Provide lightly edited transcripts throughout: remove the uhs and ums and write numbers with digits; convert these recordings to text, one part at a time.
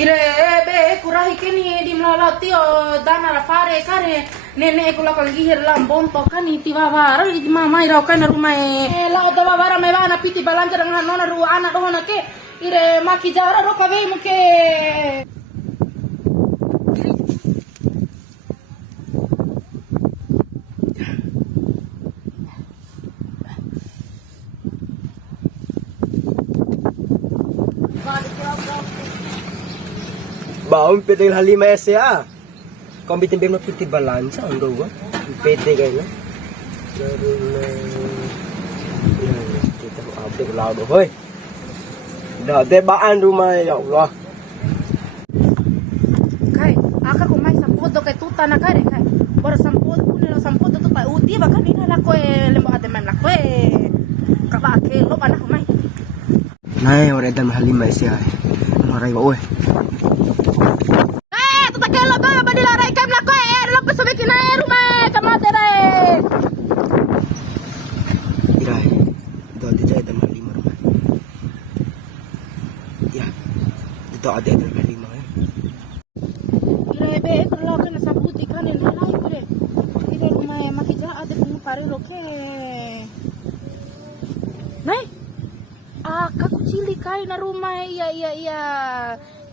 Irebe kurahi kini di melalati o dana la fare kare nene kula kan gihir lambon to kani ti vavara di mama ira kan rumah la o vavara me vana piti balanja dengan nona ru anak dohona ke ire maki jara ro kave muke Baum pede halima SA. Kombitin bem no piti balansa ando gua. Pede kayak na. Kita update lado hoy. Dah debaan rumah ya Allah. Kai, aka ko mai sampod do kay tuta na kare kai. Bora sampod kuno sampod to pa uti ba kanina la ko lembo ate man la ko kaba ke lo pa na ko mai. Nay, ora dan halima SA. Maray ba oy. Ito ada halima ya. Irebe kalau kan sabut ikan yang lain kere. Ire rumah makija ada pun pare loke. Nai. Kaku cili kai na rumah iya.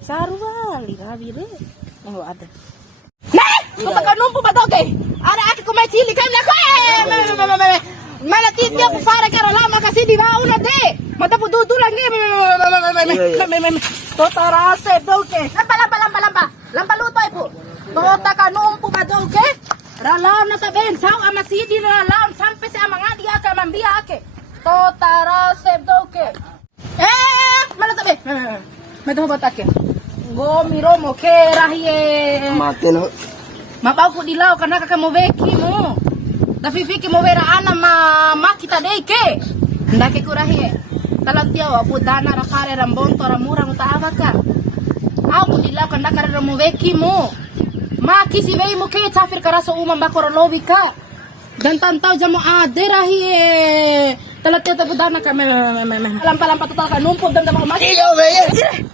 Sarwa lirabi re. Oh ada. Nai, kau bakal numpu badoge. Ada aku mai cili kai na koe. Mana titia ku fare karo lama kasih di bawah na de. Mata pu dudu lagi. Tota rase doke. Lampa luto ibu. Tota kanumpu ba doke. Ralam na taben saw amasidi ralam sampai sa mga dia ka mambia ake. Tota rase doke. Mana tabe. Medo batake. Gomiro mo ke rahie. Mate no. Mabau ku dilaw kana ka mo veki mo. Tapi fiki mo vera ana ma kita deke. Ndake ku rahie. Talantia wa budana rakare rambon to ramurang utaava ka. Aku dilaw kan nakare ramoveki mo. Ma kisi vei mo ke chafir karaso umam bakoro lovika. Dan tantau jamo ade rahi. Talantia ta budana ka lampa total ka numpu dan damo maki.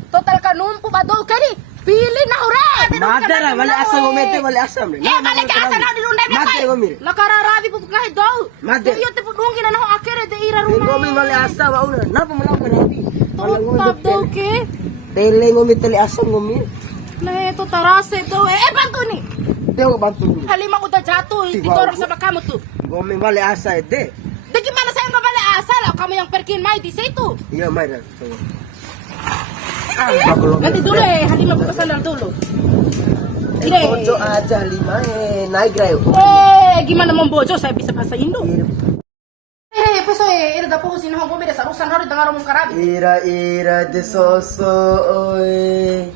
Total ka numpu bado kani. Pili na ore. Madara wala asam umete wala asam. Balik ka asa na dilunday na Mate gomir. Lakararabi po kahit daw. Mate. Iyo te pudungi na no akere de ira rumah. Gomir wala asam au na. Napa malam karabi. Tutap daw ke. Tele ngomir tele asam ngomir. Na ito tarase daw. Bantu ni. Teo bantu. Halima udah jatuh. Itu orang sama kamu tuh. Gomir wala asa de. De gimana saya nggak balik asal? Kamu yang pergi main di situ. Iya Mayra. Nanti dulu Halima buka sandal dulu. Bojo aja Halima naik rai. Gimana membojo? Saya bisa bahasa Indo. Peso ira da po sino ko mira sarusan hari dengar mong karabi. Ira de soso oe.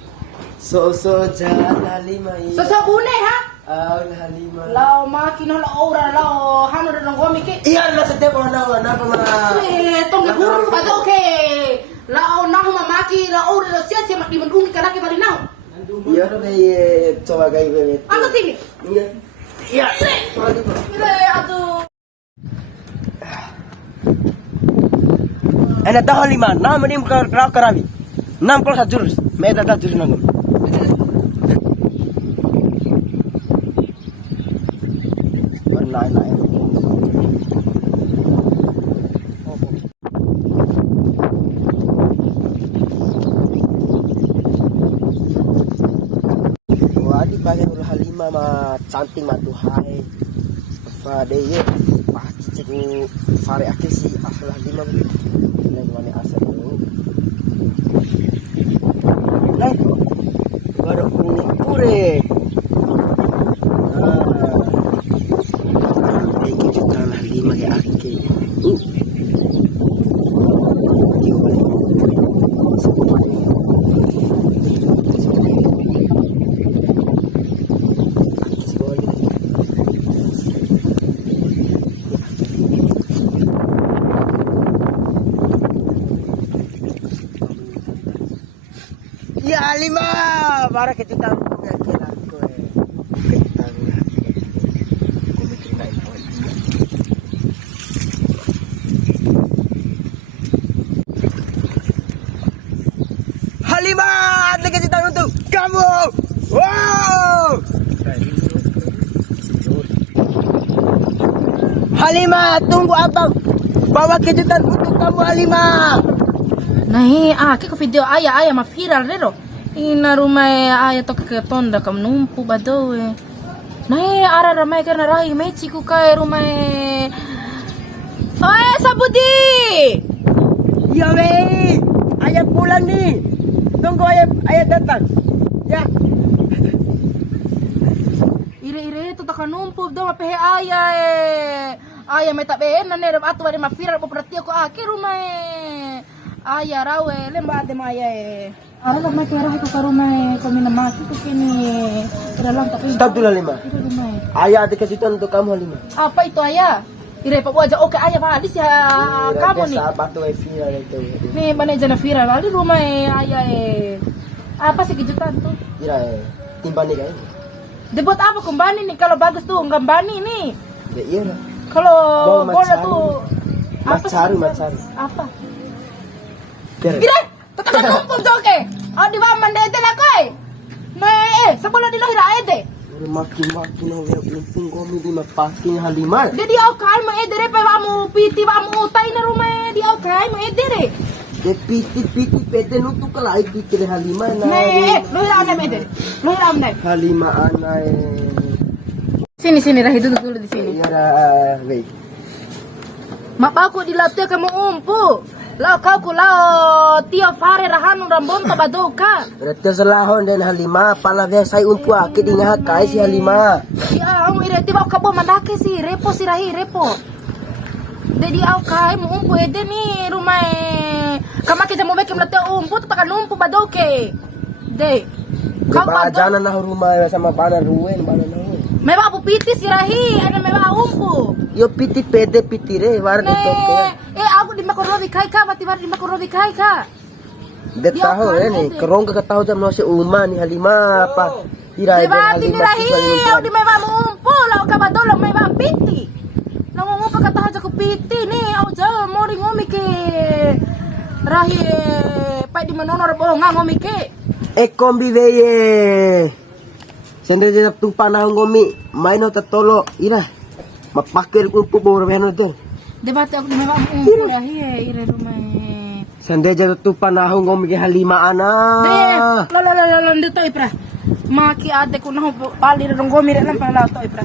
Soso jalan Halima. Soso bune ha? Halima. Lao makina la ora lao hanu de ngomi ke. Iya na sa tepo na pama. Tong guru ba do ke. Lao na maki la ora la sia sia di mendungi kana ke bali nau. Iya na coba gai be. Angkat sini. Iya. Iya. Aduh. Ana dah Halima, nam ni karabi. Nam kol sajur. Me da jurus nangum. Naik. Wadi bagian Halima ma cantik matuhai. Apa deye pasti cek fare akesi asal Halima lain wani asal dulu. Lain baru pure. Iki kita Halima ke aki. Ya Halima, para kita tahu kena ko kita Halima, lagi kita tahu tuh. kamu. Wow. Halimah, tunggu abang. Bawa kejutan untuk kamu Halimah. Nahi, ke video ayah ma viral rero. Ina rumah ayah to ke tonda kam numpu badoe. Nahi, ara ramai karena rahi meci ku kai rumah. Oh, Sabudi. Ya weh, ayah pulang nih. Tunggu ayah datang. Ya. Ire tu tak numpu do ma pehe ayah. Ayah me tak bena ne atu bare ma viral ko perhati ko ke rumah. Ayah rawe lemba de maya. Ara nak make rahi ko rumah ko mina maki ko kini. Dalam tak. Stop dulu Halimah. Ayah ada kejutan untuk kamu Halimah. Apa itu ayah? Ire pa aja oke ayah Pak, ya kamu nih. Sahabat tuh viral itu. Nih mana jana viral di rumah ayah Apa sih kejutan tuh? Ira timbang nih kan. Debut apa kembali nih kalau bagus tuh kembali nih. Ya iya lah. Kalau Bau bola Matsari. tuh Matsari. Apa? Keren. Ire, tetap numpuk tuh oke. Ah di bawah mande lah kai. Nih, sebelah di lahir ede. Makin orang umpung kami di mapakin Halimah. Jadi au kai mo ede re pa kamu piti kamu utai na rumah di au kai mo ede re. De piti pete nutuk kalai piti Halimah na. Nih, lahir ane ede. Lahir ane. Halimah anai. Sini Rahi duduk di sini. Iya wait. Mapaku di lapte kamu umpu. Lao kau kulau tio fare rahanu rambon tabadoka. Berarti selahon dan Halimah pala saya untuk akid ingat kai si Halimah. Ya, ang ireti ba kabo mandake si repo si Rahi repo. Dedi au kai mo umpu ede ni rumah. Kamake jamu beke mlate umpu tatakan umpu badoke. De. Kau Ba bado. jana na rumah sama bana ruwen bana na. May ba piti si Rahi, ano may ba umpu. Yo piti pede piti re war de toke. Aku di makorobi kai ka, mati di makorobi kai ka. De tahu ni kerong ka tahu jam no si Uma ni Halimah apa. Ira Di ba di Rahi, au di may ba umpu, lao ka ba dolo may ba piti. Nangungumpa ka tahu ko piti ni, au ja mo ring umi ke. Rahi, pa di manonor bo nga umi ke. Kombi veye. Sendiri jap tu panahon gomi maino tatolo ira. Mapakir ko po boro beno to. Debate aku di may ba umpu Rahi, ire rumah. Sendiri jap tu panahon gomi ke Halimah ana. Lo dito ipra. Maki ate ko na pali rong gomi rin lang pala to ipra.